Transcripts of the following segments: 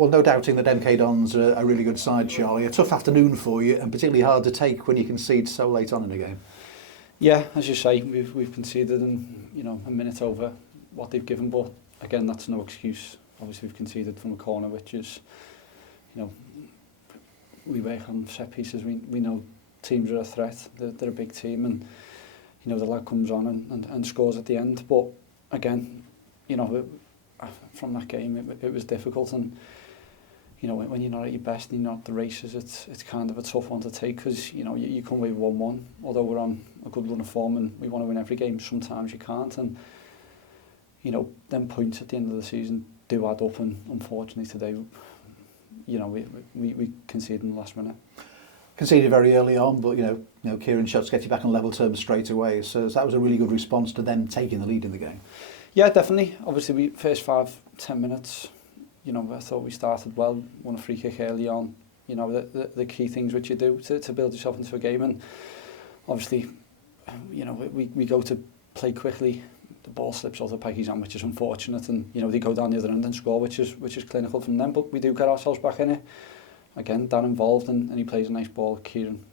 Well, no doubting that 𝗦𝗢𝗨𝗥𝗧's a really good side, Jolley. A tough afternoon for you, and particularly hard to take when you concede so late on in the game. Yeah, as you say, we've conceded in a minute over what they've given, but again, that's no excuse. Obviously, we've conceded from a corner, which is, we work on set pieces. We know teams are a threat. They're a big team, and the lad comes on and scores at the end. But again, from that game, it was difficult, and when you're not at your best and you're not at the races, it's kind of a tough one to take, because you come away with 1-1. Although we're on a good run of form and we want to win every game, sometimes you can't, and them points at the end of the season do add up, and unfortunately today, we conceded in the last minute. Conceded very early on, but Kieran shots get you back on level terms straight away. So that was a really good response to them taking the lead in the game. Yeah, definitely. Obviously, first 5-10 minutes, I thought we started well. Won a free kick early on. The key things which you do to build yourself into a game, and obviously, we go to play quickly. The ball slips out of 𝗦𝗢𝗨𝗥𝗧, which is unfortunate, and they go down the other end and score, which is clinical from them. But we do get ourselves back in it. Again, Dan involved, and he plays a nice ball. Kieran,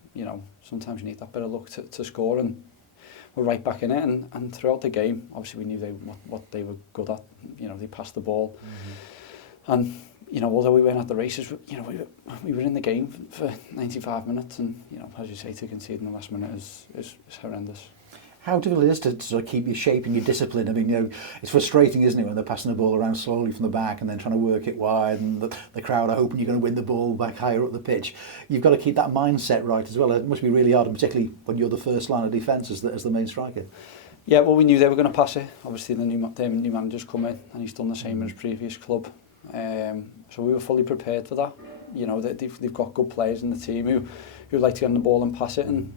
sometimes you need that bit of luck to score, and we're right back in it. And throughout the game, obviously we knew what they were good at. They passed the ball, and although we weren't at the races, we were in the game for 95 minutes, and as you say, to concede in the last minute is horrendous. How difficult it is to sort of keep your shape and your discipline. I mean, it's frustrating, isn't it, when they're passing the ball around slowly from the back and then trying to work it wide, and the crowd are hoping you're going to win the ball back higher up the pitch. You've got to keep that mindset right as well. It must be really hard, and particularly when you're the first line of defence as the main striker. Yeah, well, we knew they were going to pass it. Obviously, the new manager's come in, and he's done the same in his previous club. So we were fully prepared for that. They've got good players in the team who like to get on the ball and pass it, and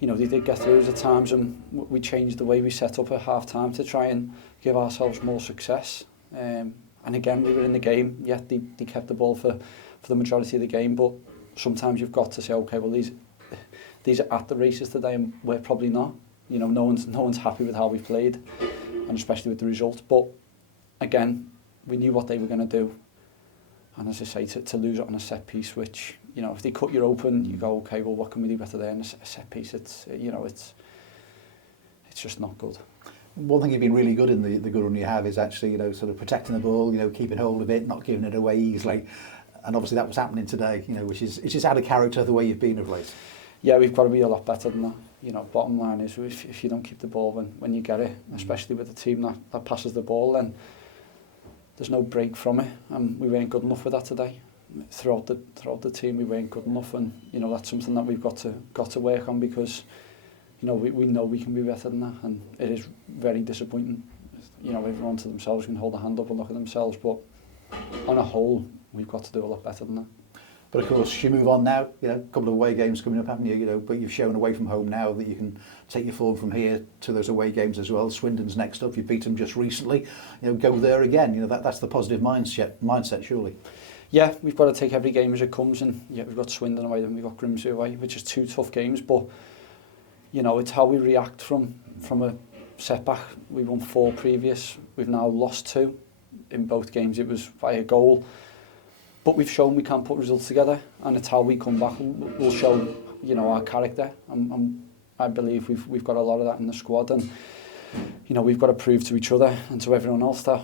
they did get through at times, and we changed the way we set up at half-time to try and give ourselves more success. And again, we were in the game, yet they kept the ball for the majority of the game, but sometimes you've got to say, okay, well, these are at the races today, and we're probably not. No one's happy with how we played, and especially with the result. But again, we knew what they were going to do. And as I say, to lose it on a set piece, which, if they cut you open, you go, okay, well, what can we do better there? And a set piece, it's just not good. One thing you've been really good in the good run you have is actually, sort of protecting the ball, keeping hold of it, not giving it away easily. And obviously that was happening today, which is out of character the way you've been of late. Yeah, we've got to be a lot better than that. Bottom line is, if you don't keep the ball when you get it, especially with a team that passes the ball, then there's no break from it, and we weren't good enough with that today. Throughout the team, we weren't good enough, and that's something that we've got to work on, because we know we can be better than that, and it is very disappointing. Everyone to themselves can hold a hand up and look at themselves, but on a whole, we've got to do a lot better than that. But of course, you move on now. A couple of away games coming up, haven't you? But you've shown away from home now that you can take your form from here to those away games as well. Swindon's next up. You beat them just recently. Go there again. That's the positive mindset, surely. Yeah, we've got to take every game as it comes, and we've got Swindon away, and we've got Grimsby away, which is 2 tough games. But it's how we react from a setback. We won 4 previous. We've now lost 2. In both games, it was via goal. But we've shown we can put results together, and it's how we come back. We'll show, our character, and I believe we've got a lot of that in the squad, and we've got to prove to each other and to everyone else that,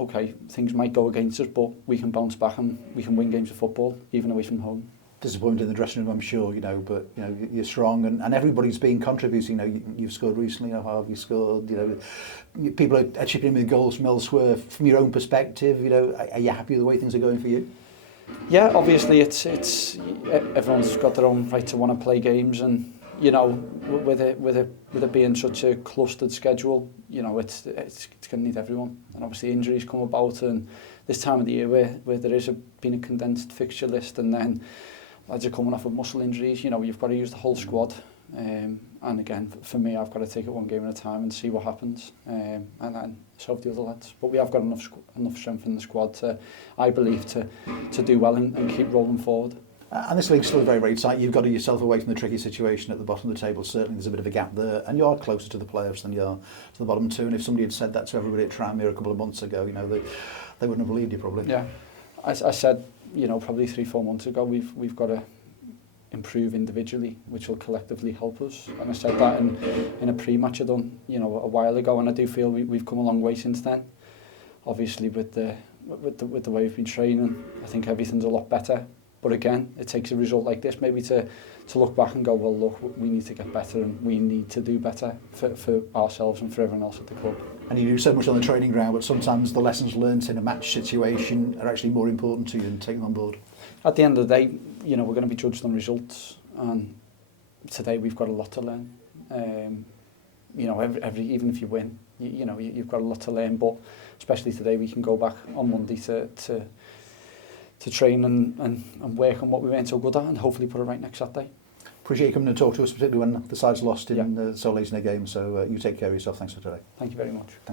okay, things might go against us, but we can bounce back and we can win games of football, even away from home. Disappointed in the dressing room, I'm sure, but you're strong, and everybody's been contributing. You've scored recently. Harvey scored. People are chipping in with goals from elsewhere. From your own perspective, are you happy with the way things are going for you? Yeah, obviously it's everyone's got their own right to want to play games, and with it being such a clustered schedule, it's going to need everyone. And obviously injuries come about, and this time of the year where there is been a condensed fixture list, and then lads are coming off with muscle injuries, you've got to use the whole squad. And again, for me, I've got to take it one game at a time and see what happens, and then so have the other lads. But we have got enough strength in the squad to, I believe, to do well and keep rolling forward. And this league's still very, very tight. You've got yourself away from the tricky situation at the bottom of the table. Certainly there's a bit of a gap there, and you are closer to the playoffs than you are to the bottom 2. And if somebody had said that to everybody at Tranmere a couple of months ago, they wouldn't have believed you probably. Yeah. I said, you know, probably 3-4 months ago, we've got to improve individually, which will collectively help us. And I said that in a pre-match I done, you know, a while ago, and I do feel we've come a long way since then. Obviously, with the way we've been training, I think everything's a lot better. But again, it takes a result like this maybe to look back and go, well, look, we need to get better and we need to do better for ourselves and for everyone else at the club. And you do so much on the training ground, but sometimes the lessons learnt in a match situation are actually more important to you than taking them on board. At the end of the day, you know, we're going to be judged on results, and today we've got a lot to learn. You know, every even if you win, you know, you've got a lot to learn. But especially today, we can go back on Monday to train and work on what we weren't so good at, and hopefully put it right next Saturday. Appreciate you coming and talk to us, particularly when the side's lost in Yeah. Jolley's in a game. So you take care of yourself. Thanks for today. Thank you very much.